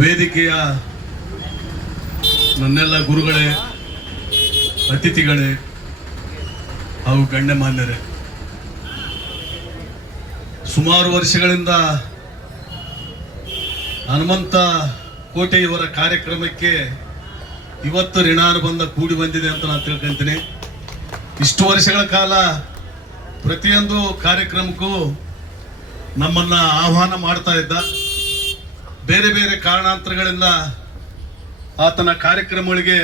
ವೇದಿಕೆಯ ನನ್ನೆಲ್ಲ ಗುರುಗಳೇ, ಅತಿಥಿಗಳೇ ಹಾಗೂ ಗಣ್ಯಮಾನ್ಯರೇ, ಸುಮಾರು ವರ್ಷಗಳಿಂದ ಹನುಮಂತ ಕೋಟೆಯವರ ಕಾರ್ಯಕ್ರಮಕ್ಕೆ ಇವತ್ತು ಋಣಾನುಬಂಧ ಕೂಡಿ ಬಂದಿದೆ ಅಂತ ನಾನು ತಿಳ್ಕೊಂತೀನಿ. ಇಷ್ಟು ವರ್ಷಗಳ ಕಾಲ ಪ್ರತಿಯೊಂದು ಕಾರ್ಯಕ್ರಮಕ್ಕೂ ನಮ್ಮನ್ನ ಆಹ್ವಾನ ಮಾಡ್ತಾ ಇದ್ದ. ಬೇರೆ ಬೇರೆ ಕಾರಣಾಂತರಗಳಿಂದ ಆತನ ಕಾರ್ಯಕ್ರಮಗಳಿಗೆ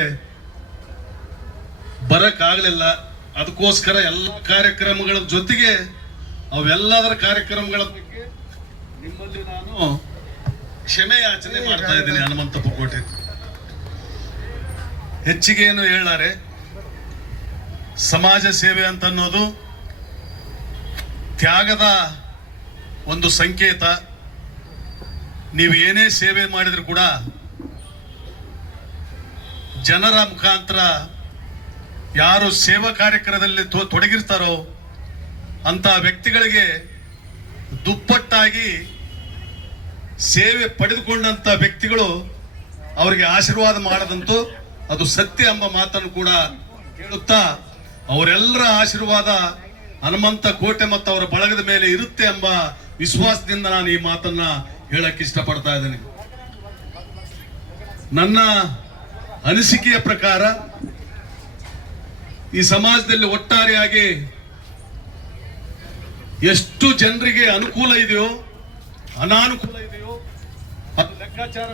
ಬರಕ್ಕಾಗಲಿಲ್ಲ. ಅದಕ್ಕೋಸ್ಕರ ಎಲ್ಲ ಕಾರ್ಯಕ್ರಮಗಳ ಜೊತೆಗೆ ಅವೆಲ್ಲದರ ಕಾರ್ಯಕ್ರಮಗಳ ಬಗ್ಗೆ ನಿಮ್ಮಲ್ಲಿ ನಾನು ಕ್ಷಮೆ ಯಾಚನೆ ಮಾಡ್ತಾ ಇದ್ದೀನಿ. ಹನುಮಂತಪ್ಪ ಕೋಟೆ ಹೆಚ್ಚಿಗೆ ಏನು ಹೇಳಾರೆ, ಸಮಾಜ ಸೇವೆ ಅಂತ ಅನ್ನೋದು ತ್ಯಾಗದ ಒಂದು ಸಂಕೇತ. ನೀವು ಏನೇ ಸೇವೆ ಮಾಡಿದ್ರು ಕೂಡ ಜನರ ಮುಖಾಂತರ ಯಾರು ಸೇವಾ ಕಾರ್ಯಕ್ರಮದಲ್ಲಿ ತೊಡಗಿರ್ತಾರೋ ಅಂತ ವ್ಯಕ್ತಿಗಳಿಗೆ ದುಪ್ಪಟ್ಟಾಗಿ ಸೇವೆ ಪಡೆದುಕೊಂಡಂತ ವ್ಯಕ್ತಿಗಳು ಅವರಿಗೆ ಆಶೀರ್ವಾದ ಮಾಡದಂತೂ ಅದು ಸತ್ಯ ಎಂಬ ಮಾತನ್ನು ಕೂಡ ಹೇಳುತ್ತಾ, ಅವರೆಲ್ಲರ ಆಶೀರ್ವಾದ ಹನುಮಂತ ಕೋಟೆ ಮತ್ತು ಅವರ ಬಳಗದ ಮೇಲೆ ಇರುತ್ತೆ ಎಂಬ ವಿಶ್ವಾಸದಿಂದ ನಾನು ಈ ಮಾತನ್ನ ಹೇಳಕ್ಕೆ ಇಷ್ಟಪಡ್ತಾ ಇದ್ದೇನೆ. ನನ್ನ ಅನಿಸಿಕೆಯ ಪ್ರಕಾರ ಈ ಸಮಾಜದಲ್ಲಿ ಒಟ್ಟಾರೆಯಾಗಿ ಎಷ್ಟು ಜನರಿಗೆ ಅನುಕೂಲ ಇದೆಯೋ ಅನಾನುಕೂಲ ಇದೆಯೋ ಅದು ಲೆಕ್ಕಾಚಾರ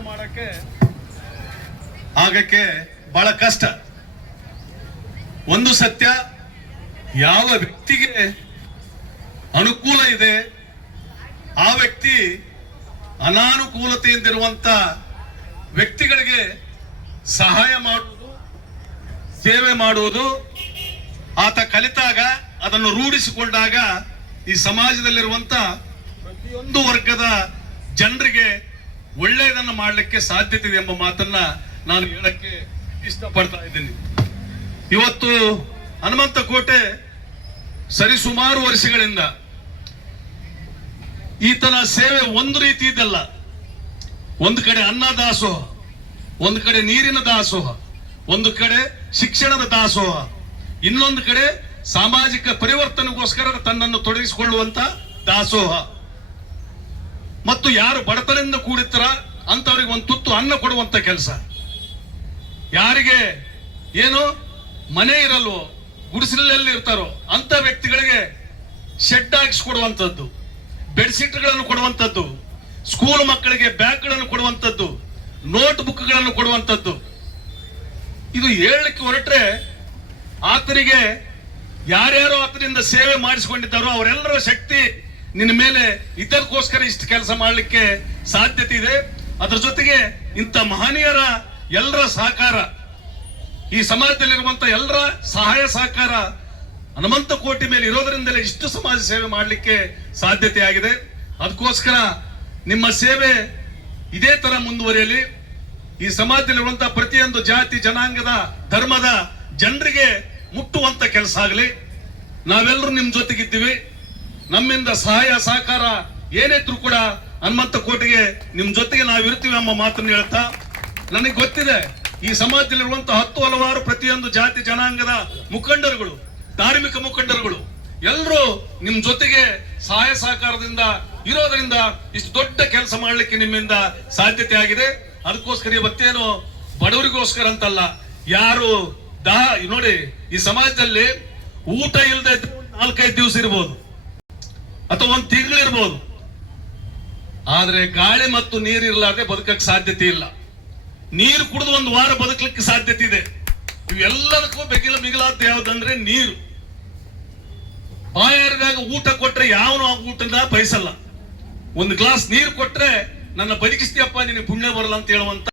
ಆಗಕ್ಕೆ ಬಹಳ ಕಷ್ಟ. ಒಂದು ಸತ್ಯ, ಯಾವ ವ್ಯಕ್ತಿಗೆ ಅನುಕೂಲ ಇದೆ ಆ ವ್ಯಕ್ತಿ ಅನಾನುಕೂಲತೆಯಿಂದಿರುವಂತ ವ್ಯಕ್ತಿಗಳಿಗೆ ಸಹಾಯ ಮಾಡುವುದು, ಸೇವೆ ಮಾಡುವುದು ಆತ ಕಲಿತಾಗ ಅದನ್ನು ರೂಢಿಸಿಕೊಂಡಾಗ ಈ ಸಮಾಜದಲ್ಲಿರುವಂತ ಪ್ರತಿಯೊಂದು ವರ್ಗದ ಜನರಿಗೆ ಒಳ್ಳೆಯದನ್ನು ಮಾಡಲಿಕ್ಕೆ ಸಾಧ್ಯತೆ ಇದೆ ಎಂಬ ಮಾತನ್ನ ನಾನು ಹೇಳಕ್ಕೆ ಇಷ್ಟಪಡ್ತಾ ಇದ್ದೀನಿ. ಇವತ್ತು ಹನುಮಂತ ಕೋಟೆ ಸರಿಸುಮಾರು ವರ್ಷಗಳಿಂದ ಈತನ ಸೇವೆ ಒಂದು ರೀತಿ ಇದಲ್ಲ. ಒಂದು ಕಡೆ ಅನ್ನ ದಾಸೋಹ, ಒಂದು ಕಡೆ ನೀರಿನ ದಾಸೋಹ, ಒಂದು ಕಡೆ ಶಿಕ್ಷಣದ ದಾಸೋಹ, ಇನ್ನೊಂದು ಕಡೆ ಸಾಮಾಜಿಕ ಪರಿವರ್ತನೆಗೋಸ್ಕರ ತನ್ನನ್ನು ತೊಡಗಿಸಿಕೊಳ್ಳುವಂತ ದಾಸೋಹ. ಮತ್ತು ಯಾರು ಬಡತನದಿಂದ ಕೂಡಿರ್ತಾರ ಅಂತವ್ರಿಗೆ ಒಂದು ತುತ್ತು ಅನ್ನ ಕೊಡುವಂತ ಕೆಲಸ. ಯಾರಿಗೆ ಏನು ಮನೆ ಇರಲ್ವೋ, ಗುಡಿಸಲಲ್ಲಿ ಇರ್ತಾರೋ ಅಂತ ವ್ಯಕ್ತಿಗಳಿಗೆ ಶೆಡ್ ಹಾಕಿಸ್ಕೊಡುವಂಥದ್ದು, ಬೆಡ್ಶೀಟ್ಗಳನ್ನು ಕೊಡುವಂಥದ್ದು, ಸ್ಕೂಲ್ ಮಕ್ಕಳಿಗೆ ಬ್ಯಾಗ್ಗಳನ್ನು ಕೊಡುವಂಥದ್ದು, ನೋಟ್ ಬುಕ್ಗಳನ್ನು ಕೊಡುವಂಥದ್ದು. ಇದು ಹೇಳಲಿಕ್ಕೆ ಹೊರಟ್ರೆ ಆತನಿಗೆ ಯಾರ್ಯಾರು ಆತನಿಂದ ಸೇವೆ ಮಾಡಿಸಿಕೊಂಡಿದ್ದಾರೋ ಅವರೆಲ್ಲರ ಶಕ್ತಿ ನಿನ್ನ ಮೇಲೆ ಇದಕ್ಕೋಸ್ಕರ ಇಷ್ಟು ಕೆಲಸ ಮಾಡಲಿಕ್ಕೆ ಸಾಧ್ಯತೆ ಇದೆ. ಅದರ ಜೊತೆಗೆ ಇಂಥ ಮಹನೀಯರ ಎಲ್ಲರ ಸಹಕಾರ, ಈ ಸಮಾಜದಲ್ಲಿರುವಂತ ಎಲ್ಲರ ಸಹಾಯ ಸಹಕಾರ ಹನುಮಂತ ಕೋಟೆ ಮೇಲೆ ಇರೋದ್ರಿಂದಲೇ ಇಷ್ಟು ಸಮಾಜ ಸೇವೆ ಮಾಡಲಿಕ್ಕೆ ಸಾಧ್ಯತೆ ಆಗಿದೆ. ಅದಕ್ಕೋಸ್ಕರ ನಿಮ್ಮ ಸೇವೆ ಇದೇ ತರ ಮುಂದುವರಿಯಲಿ. ಈ ಸಮಾಜದಲ್ಲಿರುವಂತಹ ಪ್ರತಿಯೊಂದು ಜಾತಿ ಜನಾಂಗದ ಧರ್ಮದ ಜನರಿಗೆ ಮುಟ್ಟುವಂತ ಕೆಲಸ ಆಗಲಿ. ನಾವೆಲ್ಲರೂ ನಿಮ್ ಜೊತೆಗಿದ್ದೀವಿ. ನಮ್ಮಿಂದ ಸಹಾಯ ಸಹಕಾರ ಏನಿದ್ರು ಕೂಡ ಹನುಮಂತ ಕೋಟೆಗೆ ನಿಮ್ ಜೊತೆಗೆ ನಾವಿರ್ತೀವಿ ಎಂಬ ಮಾತನ್ನು ಹೇಳ್ತಾ, ನನಗೆ ಗೊತ್ತಿದೆ ಈ ಸಮಾಜದಲ್ಲಿರುವಂತಹ ಹಲವಾರು ಪ್ರತಿಯೊಂದು ಜಾತಿ ಜನಾಂಗದ ಮುಖಂಡರುಗಳು, ಧಾರ್ಮಿಕ ಮುಖಂಡರುಗಳು ಎಲ್ಲರೂ ನಿಮ್ ಜೊತೆಗೆ ಸಹಾಯ ಸಹಕಾರದಿಂದ ಇರೋದ್ರಿಂದ ಇಷ್ಟು ದೊಡ್ಡ ಕೆಲಸ ಮಾಡಲಿಕ್ಕೆ ನಿಮ್ಮಿಂದ ಸಾಧ್ಯತೆ ಆಗಿದೆ. ಅದಕ್ಕೋಸ್ಕರ ಇವತ್ತೇನು ಬಡವರಿಗೋಸ್ಕರ ಅಂತಲ್ಲ, ಯಾರು ನೋಡಿ ಈ ಸಮಾಜದಲ್ಲಿ ಊಟ ಇಲ್ಲದೆ 4-5 ದಿವಸ ಇರ್ಬೋದು ಅಥವಾ 1 ತಿಂಗಳು ಇರ್ಬೋದು, ಆದ್ರೆ ಗಾಳಿ ಮತ್ತು ನೀರು ಇರಲಾರ್ದೆ ಬದುಕಕ್ಕೆ ಸಾಧ್ಯತೆ ಇಲ್ಲ. ನೀರು ಕುಡಿದು 1 ವಾರ ಬದುಕಲಿಕ್ಕೆ ಸಾಧ್ಯತೆ ಇದೆ. ಇವೆಲ್ಲದಕ್ಕೂ ಮಿಗಿಲಾದ ಯಾವ್ದಂದ್ರೆ ನೀರು. ಬಾಯಾರಿದಾಗ ಊಟ ಕೊಟ್ರೆ ಯಾವನು ಆ ಊಟದ ಬಯಸಲ್ಲ. 1 ಗ್ಲಾಸ್ ನೀರು ಕೊಟ್ರೆ ನನ್ನ ಬದುಕಿಸ್ತೀಯಪ್ಪ ನಿನಗೆ ಪುಣ್ಯ ಬರಲ್ಲ ಅಂತ ಹೇಳುವಂತ